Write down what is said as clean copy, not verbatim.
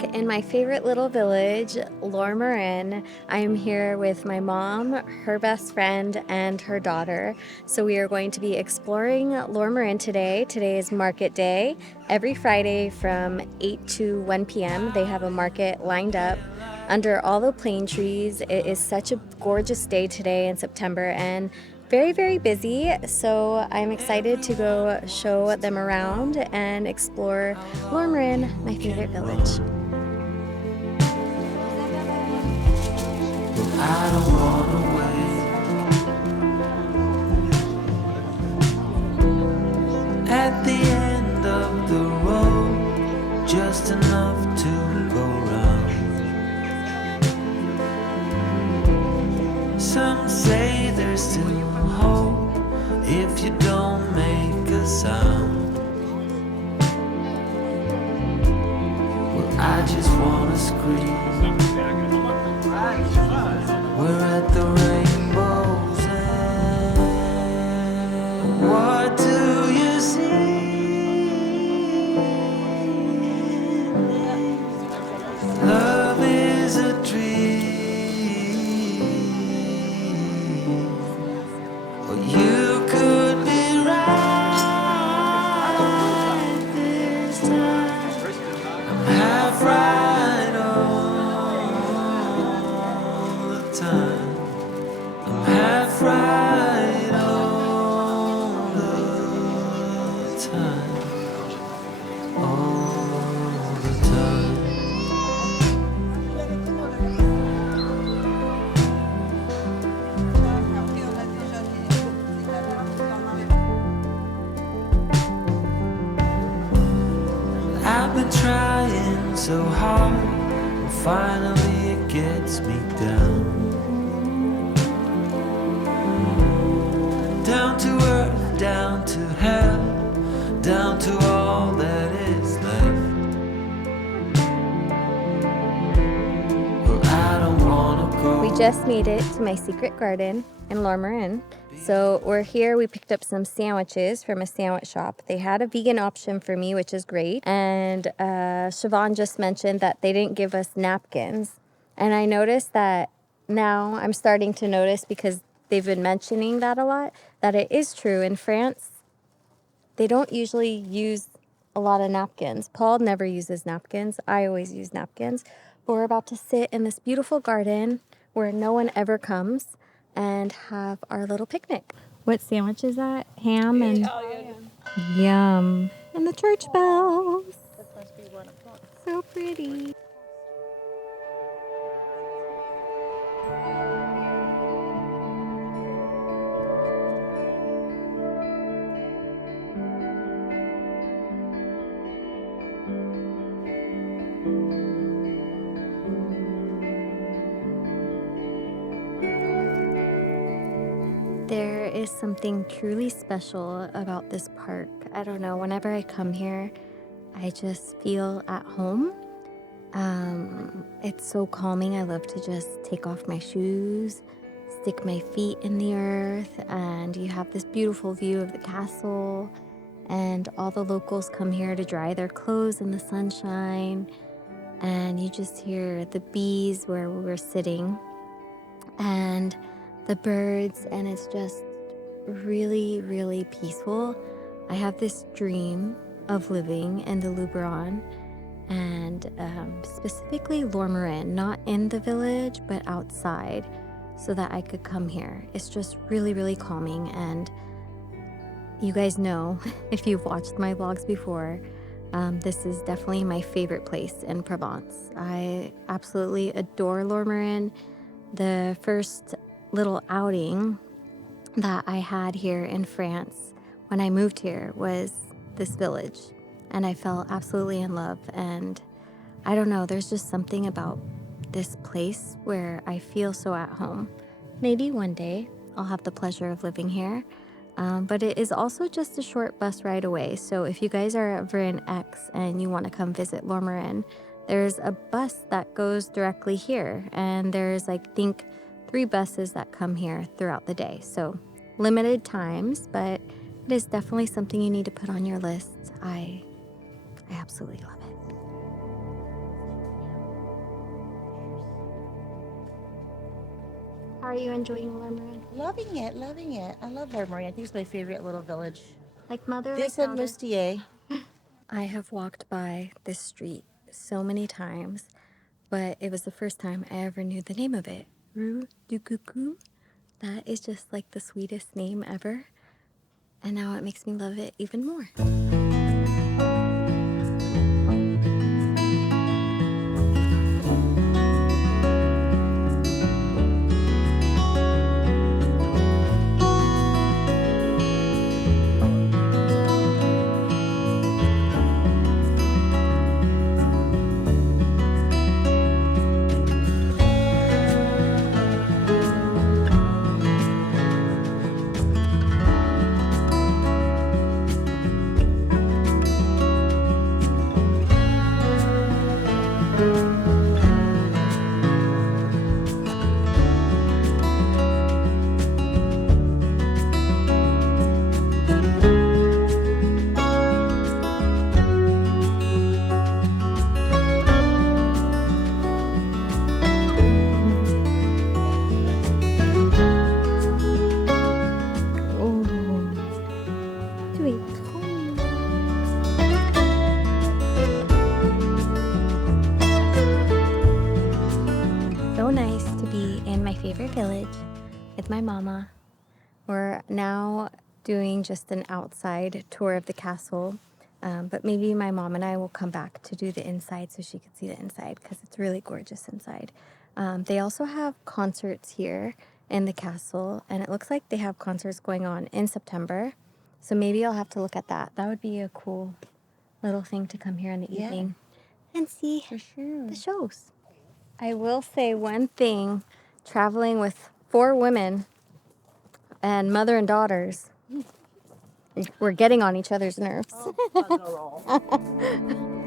back in my favorite little village, Lourmarin. I am here with my mom, her best friend, and her daughter. So we are going to be exploring Lourmarin today. Today is market day. Every Friday from 8 to 1 p.m. they have a market lined up under all the plane trees. It is such a gorgeous day today in September and very, very busy, so I'm excited to go show them around and explore Lourmarin, my favorite village. I don't wanna wait at the end of the road, just enough to go round. Some say there's still hope if you don't make a sound. Well, I just wanna scream. We're at the rainbow's end. What do you see? Love is a dream. Or you could be right this time. I'm half right all the time. I'm half right all the time. All the time. I've been trying so hard, and finally it gets me down. Down to earth, down to hell, down to all that is left. Well, I don't wanna go. We just made it to my secret garden in Lourmarin. So we're here, we picked up some sandwiches from a sandwich shop. They had a vegan option for me, which is great. And Siobhan just mentioned that they didn't give us napkins. And I noticed that now I'm starting to notice, because they've been mentioning that a lot, that it is true. In France, they don't usually use a lot of napkins. Paul never uses napkins. I always use napkins. But we're about to sit in this beautiful garden where no one ever comes and have our little picnic. What sandwich is that? Ham and Italian. yum. And the church bells. So pretty. There is something truly special about this park. I don't know, whenever I come here, I just feel at home. It's so calming. I love to just take off my shoes, stick my feet in the earth, and you have this beautiful view of the castle, and all the locals come here to dry their clothes in the sunshine, and you just hear the bees where we're sitting and the birds, and it's just really, really peaceful. I have this dream of living in the Luberon, and specifically Lourmarin, not in the village, but outside, so that I could come here. It's just really, really calming. And you guys know, if you've watched my vlogs before, this is definitely my favorite place in Provence. I absolutely adore Lourmarin. The first little outing that I had here in France when I moved here was this village, and I fell absolutely in love. And I don't know, there's just something about this place where I feel so at home. Maybe one day I'll have the pleasure of living here, but it is also just a short bus ride away. So if you guys are ever in Aix and you want to come visit Lourmarin, there's a bus that goes directly here, and there's, I think, 3 buses that come here throughout the day. So limited times, but it is definitely something you need to put on your list. I absolutely love it. are you enjoying Lermarin? Loving it, loving it. I love Lermarin. I think it's my favorite little village. Like mother, This like and daughter. Moustier. I have walked by this street so many times, but it was the first time I ever knew the name of it. Rue du Coucou. That is just like the sweetest name ever. And now it makes me love it even more. Oh, tu es trop so nice to be in my favorite village with my mama. We're now doing just an outside tour of the castle, but maybe my mom and I will come back to do the inside so she can see the inside because it's really gorgeous inside. They also have concerts here in the castle, and it looks like they have concerts going on in September. So maybe I'll have to look at that. That would be a cool little thing to come here in the evening and see For sure. the shows. I will say one thing, traveling with 4 women and mother and daughters, we're getting on each other's nerves. Oh, bugger all.